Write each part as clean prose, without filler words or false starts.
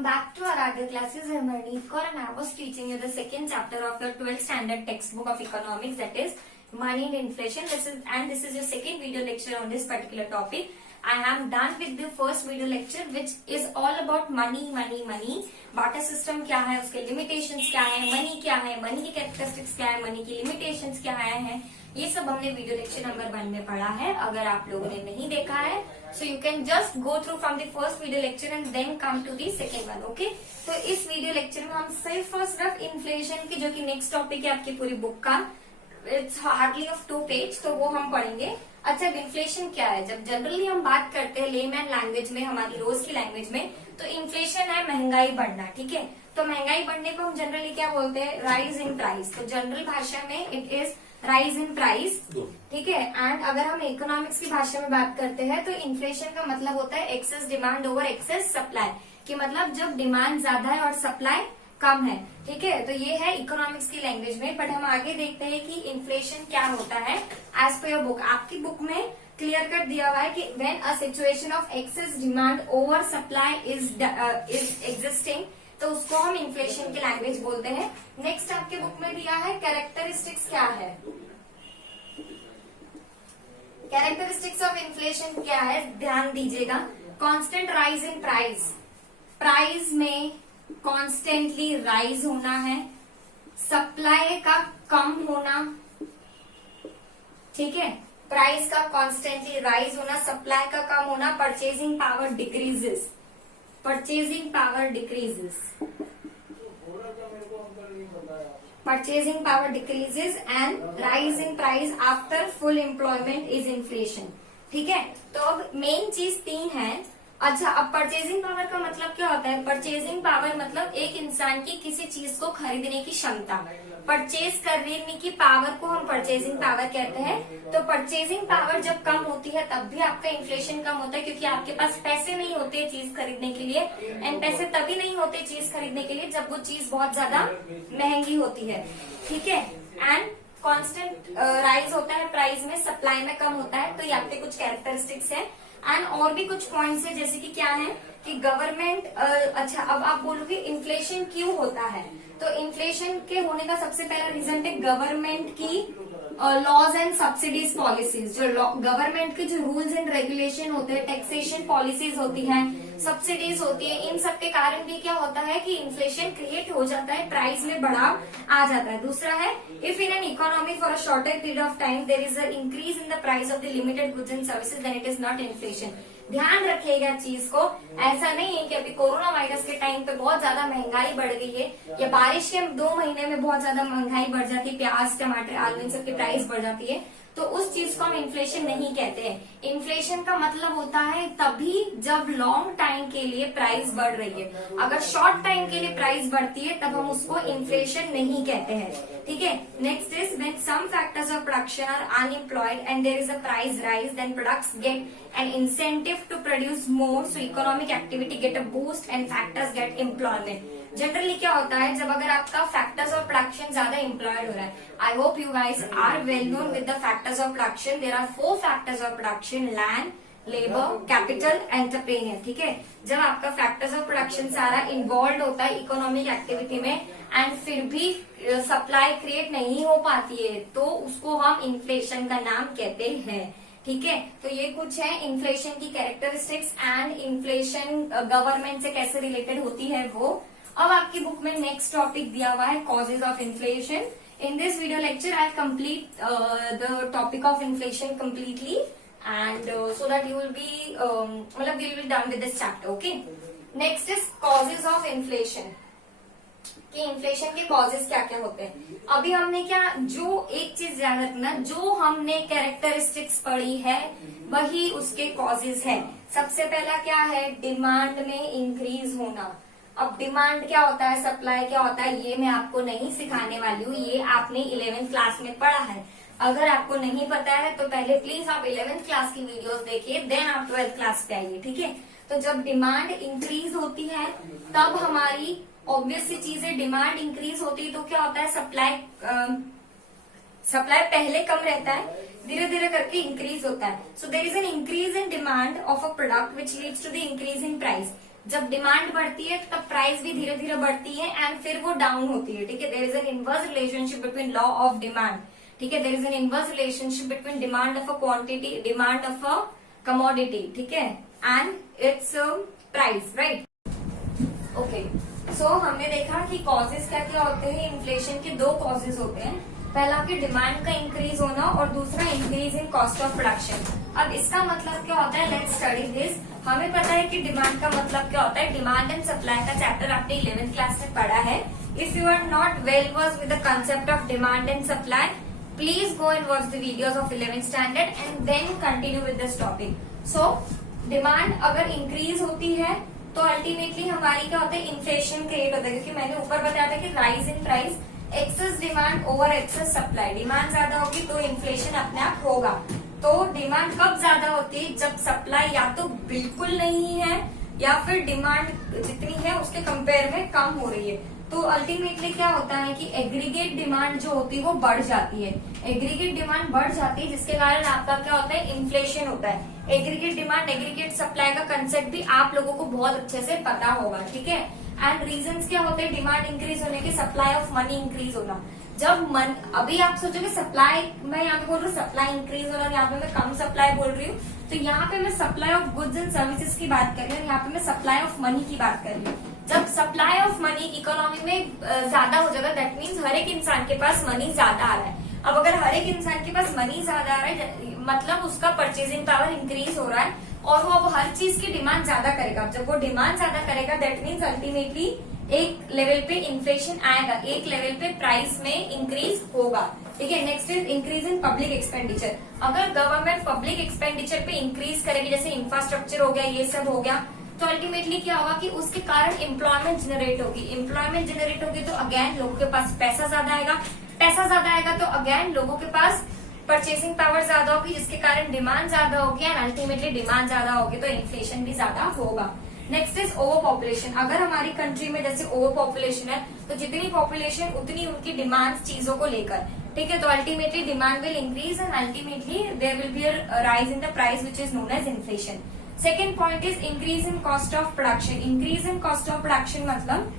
welcome back to our other classes. I'm Harneet Kaur and I was teaching you the second chapter of your 12th standard textbook of economics, that is money and inflation. This is your second video lecture on this particular topic. I am done with the first video lecture which is all about money. Bata system क्या है, उसके limitations क्या है, money क्या है, money की characteristics क्या है, मनी की लिमिटेशंस क्या है, ये सब हमने वीडियो लेक्चर नंबर 1 में पढ़ा है. अगर आप लोगों ने नहीं देखा है so you can just go through from the first video lecture and then come to the second one. ओके, तो इस वीडियो लेक्चर में हम सिर्फ और सिर्फ इन्फ्लेशन की, जो कि नेक्स्ट टॉपिक है आपकी पूरी बुक का, इट्स हार्डली ऑफ 2 पेज, तो वो हम पढ़ेंगे. अच्छा, इन्फ्लेशन क्या है? जब जनरली हम बात करते हैं लेमैन लैंग्वेज में, हमारी रोज की लैंग्वेज में, तो इन्फ्लेशन है महंगाई बढ़ना. ठीक है, तो महंगाई बढ़ने को हम जनरली क्या बोलते हैं? Rise in price. तो जनरल भाषा में it is rise in price. ठीक है, एंड अगर हम इकोनॉमिक्स की भाषा में बात करते हैं तो इन्फ्लेशन का मतलब होता है excess demand over excess supply, कि मतलब जब डिमांड ज्यादा है और सप्लाई कम है. ठीक है, तो ये है इकोनॉमिक्स की लैंग्वेज में. बट हम आगे देखते हैं कि इन्फ्लेशन क्या होता है एज पर योर बुक. आपकी बुक में क्लियर कट दिया हुआ है कि when a situation of excess demand over supply is existing, तो उसको हम इन्फ्लेशन की लैंग्वेज बोलते हैं. नेक्स्ट आपके बुक में दिया है कैरेक्टरिस्टिक्स क्या है. कैरेक्टरिस्टिक्स ऑफ इन्फ्लेशन क्या है, ध्यान दीजिएगा. Constant rise in price, price में कॉन्स्टेंटली राइज होना है, सप्लाई का कम होना. ठीक है, प्राइस का कॉन्स्टेंटली राइज होना, सप्लाई का कम होना, purchasing power decreases, purchasing power decreases, purchasing power decreases and rise in price after full employment is inflation. ठीक है, तो अब मेन चीज 3 है. अच्छा, अब परचेजिंग पावर का मतलब क्या होता है? परचेजिंग पावर मतलब एक इंसान की किसी चीज को खरीदने की क्षमता, परचेज करने की पावर को हम परचेजिंग पावर कहते हैं. तो परचेजिंग पावर जब कम होती है तब भी आपका इन्फ्लेशन कम होता है, क्योंकि आपके पास पैसे नहीं होते चीज खरीदने के लिए. एंड पैसे तभी नहीं होते चीज खरीदने के लिए जब वो चीज बहुत ज्यादा महंगी होती है. ठीक है, एंड कांस्टेंट राइज होता है प्राइस में, सप्लाई में कम होता है. तो ये आपके कुछ कैरेक्टरिस्टिक्स है. एंड और भी कुछ पॉइंट्स है, जैसे कि क्या है कि गवर्नमेंट. अच्छा, अब आप बोलोगे इन्फ्लेशन क्यों होता है, तो इन्फ्लेशन के होने का सबसे पहला रीजन है गवर्नमेंट की लॉज एंड सब्सिडीज पॉलिसीज. जो गवर्नमेंट के जो रूल्स एंड रेगुलेशन होते हैं, टैक्सेशन पॉलिसीज होती हैं, सब्सिडीज होती है, इन सब के कारण भी क्या होता है कि इन्फ्लेशन क्रिएट हो जाता है, प्राइस में बढ़ाव आ जाता है. दूसरा है if in an economy for a shorter period of time there is an increase in the price of the limited goods and services, then it is not inflation. ध्यान रखिएगा चीज को. ऐसा नहीं है कि अभी कोरोना वायरस के टाइम पे बहुत ज्यादा महंगाई बढ़ गई है, या बारिश के 2 महीने में बहुत ज्यादा महंगाई बढ़ जाती है, प्याज टमाटर आलू इन सब की प्राइस बढ़ जाती है, तो उस चीज को हम इन्फ्लेशन नहीं कहते हैं. इन्फ्लेशन का मतलब होता है तभी जब लॉन्ग टाइम के लिए प्राइस बढ़ रही है. अगर शॉर्ट टाइम के लिए प्राइस बढ़ती है तब हम उसको इन्फ्लेशन नहीं कहते हैं. ठीक है, next is when some factors of production are unemployed and there is a price rise, then products get an incentive to produce more, so economic activity get a boost and factors get employment. Generally क्या होता है जब अगर आपका factors of production ज्यादा employed हो रहा है. I hope you guys are well known with the factors of production. There are 4 factors of production: land, labour, capital, entrepreneur. ठीक है, जब आपका फैक्टर्स ऑफ प्रोडक्शन सारा इन्वॉल्व होता है इकोनॉमिक एक्टिविटी में एंड फिर भी सप्लाई क्रिएट नहीं हो पाती है, तो उसको हम इन्फ्लेशन का नाम कहते हैं. ठीक है, तो ये कुछ है इन्फ्लेशन की कैरेक्टरिस्टिक्स एंड इन्फ्लेशन गवर्नमेंट से कैसे रिलेटेड होती है वो. अब आपकी बुक में नेक्स्ट टॉपिक दिया हुआ है causes of inflation. In this video lecture I complete the topic of inflation completely and so that you will be मतलब we will be done with this chapter. Okay, next is causes of inflation, कि inflation के causes क्या क्या होते हैं. अभी हमने क्या, जो एक चीज याद रखना, जो हमने कैरेक्टरिस्टिक्स पढ़ी है वही उसके कॉजेज है. सबसे पहला क्या है, डिमांड में इंक्रीज होना. अब डिमांड क्या होता है, सप्लाई क्या होता है, ये मैं आपको नहीं सिखाने वाली हूँ, ये आपने 11th क्लास में पढ़ा है. अगर आपको नहीं पता है तो पहले प्लीज आप 11th क्लास की वीडियोस देखिए, देन आप 12th क्लास पे आइए. ठीक है, तो जब डिमांड इंक्रीज होती है तब हमारी ऑब्वियस सी चीज है, डिमांड इंक्रीज होती है तो क्या होता है, सप्लाई पहले कम रहता है, धीरे धीरे करके इंक्रीज होता है. So there is an increase in demand of a product which leads to the increase in price. जब डिमांड बढ़ती है तब प्राइस भी धीरे धीरे बढ़ती है एंड फिर वो डाउन होती है, ठीक है। There is an inverse relationship between law of demand, ठीक है। There is an inverse relationship between demand of a quantity, demand of a commodity, ठीक है, and it's price, right. Okay, so हमने देखा कि कॉजेज क्या क्या होते हैं। इन्फ्लेशन के दो कॉजेज होते हैं, पहला कि डिमांड का इंक्रीज होना और दूसरा increase in cost of production. अब इसका मतलब क्या होता है, लेट्स स्टडी दिस। हमें पता है कि डिमांड का मतलब क्या होता है। डिमांड एंड सप्लाई का चैप्टर आपने 11th क्लास में पढ़ा है। If you are not well versed with the concept of demand and supply, please go and watch the videos of 11th standard and then continue with this topic. So demand अगर increase होती है तो ultimately हमारी क्या होता है, inflation create होता है। क्योंकि मैंने ऊपर बताया था कि rise in price, excess demand over excess supply. Demand ज्यादा होगी तो इन्फ्लेशन अपने आप होगा। तो डिमांड कब ज्यादा होती है, जब सप्लाई या तो बिल्कुल नहीं है या फिर डिमांड जितनी है उसके कंपेयर में कम हो रही है। तो अल्टीमेटली क्या होता है कि एग्रीगेट डिमांड जो होती है वो बढ़ जाती है। एग्रीगेट डिमांड बढ़ जाती है जिसके कारण आपका क्या होता है, इन्फ्लेशन होता है। एग्रीगेट डिमांड, एग्रीगेट सप्लाई का कंसेप्ट भी आप लोगों को बहुत अच्छे से पता होगा, ठीक है। एंड रीजंस क्या होते हैं डिमांड इंक्रीज होने के, सप्लाई ऑफ मनी इंक्रीज होना। जब अभी आप सोचोगे सप्लाई, मैं यहाँ पे बोल रही हूँ सप्लाई इंक्रीज होना, यहाँ पे मैं कम सप्लाई बोल रही हूँ। तो यहाँ पे मैं supply of goods and services की बात कर रही हूँ, यहाँ पे मैं सप्लाई ऑफ मनी की बात कर रही हूँ। जब सप्लाई ऑफ मनी इकोनॉमी में ज्यादा हो जाएगा, दैट मीन्स हर एक इंसान के पास मनी ज्यादा आ रहा है। अब अगर हर एक इंसान के पास मनी ज्यादा आ रहा है मतलब उसका परचेजिंग पावर इंक्रीज हो रहा है और वो अब हर चीज की डिमांड ज्यादा करेगा। जब वो डिमांड ज्यादा करेगा दैट मीन्स अल्टीमेटली एक लेवल पे इन्फ्लेशन आएगा, एक लेवल पे प्राइस में इंक्रीज होगा, ठीक है। Next is increase in public expenditure. अगर गवर्नमेंट पब्लिक एक्सपेंडिचर पे इंक्रीज करेगी, जैसे इंफ्रास्ट्रक्चर हो गया, ये सब हो गया, तो अल्टीमेटली क्या होगा कि उसके कारण एम्प्लॉयमेंट जनरेट होगी। एम्प्लॉयमेंट जनरेट होगी तो अगेन लोगों के पास पैसा ज्यादा आएगा, पैसा ज्यादा आएगा तो अगेन लोगों के पास परचेसिंग पावर ज्यादा होगी जिसके कारण डिमांड ज्यादा होगी एंड अल्टीमेटली डिमांड ज्यादा होगी तो इन्फ्लेशन भी ज्यादा होगा। Next is over population. अगर हमारी कंट्री में जैसे ओवर पॉपुलेशन है तो जितनी पॉपुलेशन उतनी उनकी डिमांड चीजों को लेकर, ठीक है। तो ultimately demand will increase and ultimately there will be a rise in the price which is known as inflation. Second point is increase in cost of production. Increase in cost of production मतलब,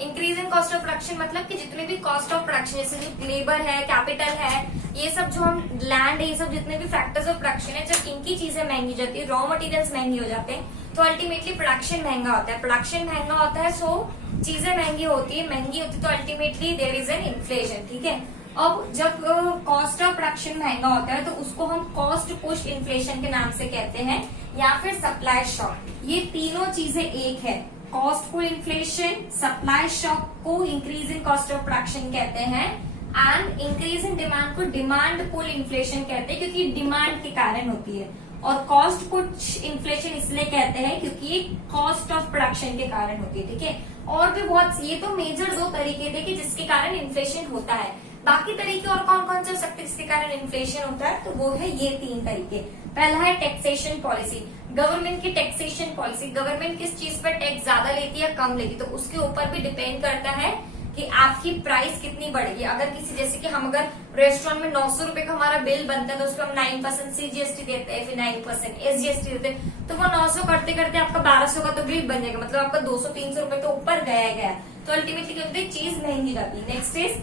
increase in cost of production मतलब कि जितने भी cost of production जैसे labour है, capital है, ये सब जो हम लैंड है, ये सब जितने भी फैक्टर्स ऑफ प्रोडक्शन है, जब इनकी चीजें महंगी जाती है, रॉ मटेरियल्स महंगे हो जाते हैं तो अल्टीमेटली प्रोडक्शन महंगा होता है। प्रोडक्शन महंगा होता है सो चीजें महंगी होती है, महंगी होती है तो ultimately there is an inflation, ठीक है। अब जब कॉस्ट ऑफ प्रोडक्शन महंगा होता है तो उसको हम कॉस्ट पुश इन्फ्लेशन के नाम से कहते हैं या फिर सप्लाई शॉक। ये तीनों चीजें एक है, cost pull inflation, supply shock को increase in cost of production कहते हैं एंड इंक्रीज इन डिमांड को डिमांड पुल इन्फ्लेशन कहते हैं क्योंकि डिमांड के कारण होती है। और कॉस्ट पुश इन्फ्लेशन इसलिए कहते हैं क्योंकि ये कॉस्ट ऑफ प्रोडक्शन के कारण होती है, ठीक है। और भी बहुत, ये तो मेजर दो तरीके थे कि जिसके कारण इन्फ्लेशन होता है। बाकी तरीके और कौन कौन से हो सकते हैं जिसके कारण इन्फ्लेशन होता है, तो वो है ये तीन तरीके। पहला है टैक्सेशन पॉलिसी, गवर्नमेंट की टैक्सेशन पॉलिसी। गवर्नमेंट किस चीज पर टैक्स ज्यादा लेती है या कम लेती है तो उसके ऊपर भी डिपेंड करता है कि आपकी प्राइस कितनी बढ़ेगी। अगर किसी, जैसे कि हम अगर रेस्टोरेंट में 900 रुपए का हमारा बिल बनता है तो उस पर हम 9% CGST देते हैं, फिर 9% SGST देते हैं, तो वो 900 करते करते आपका 1200 का तो बिल बन जाएगा, मतलब आपका 200-300 रुपए तो ऊपर गया। तो अल्टीमेटली क्या होता है, चीज महंगी जाती है। Next is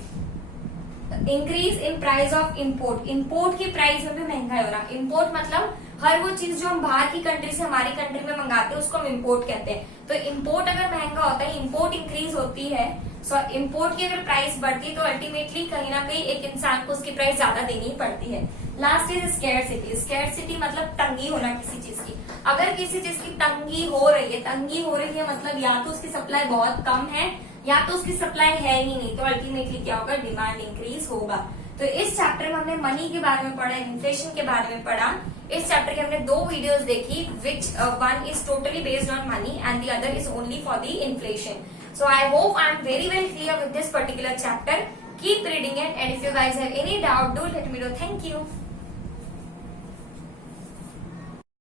increase in price of import. Import की प्राइस में भी महंगाई हो रहा है। इम्पोर्ट मतलब हर वो चीज जो हम बाहर की कंट्री से हमारी कंट्री में मंगाते हैं उसको हम इम्पोर्ट कहते हैं। तो इम्पोर्ट अगर महंगा होता है, इम्पोर्ट इंक्रीज होती है, सो इम्पोर्ट की अगर प्राइस बढ़ती है तो अल्टीमेटली कहीं ना कहीं एक इंसान को उसकी प्राइस ज्यादा देनी पड़ती है। Last is scarcity. स्कैरसिटी मतलब तंगी होना किसी चीज की। अगर किसी चीज की तंगी हो रही है मतलब या तो उसकी सप्लाई बहुत कम है या तो उसकी सप्लाई है ही नहीं, तो अल्टीमेटली क्या होगा, डिमांड इंक्रीज होगा। तो इस चैप्टर में हमने मनी के बारे में पढ़ा, इन्फ्लेशन के बारे में पढ़ा। इस चैप्टर के हमने 2 वीडियोस देखी, which one is totally based on money and the other is only for the inflation. So I hope I am very well clear with this particular chapter. Keep reading it and if you guys have any doubt, do let me know. Thank you.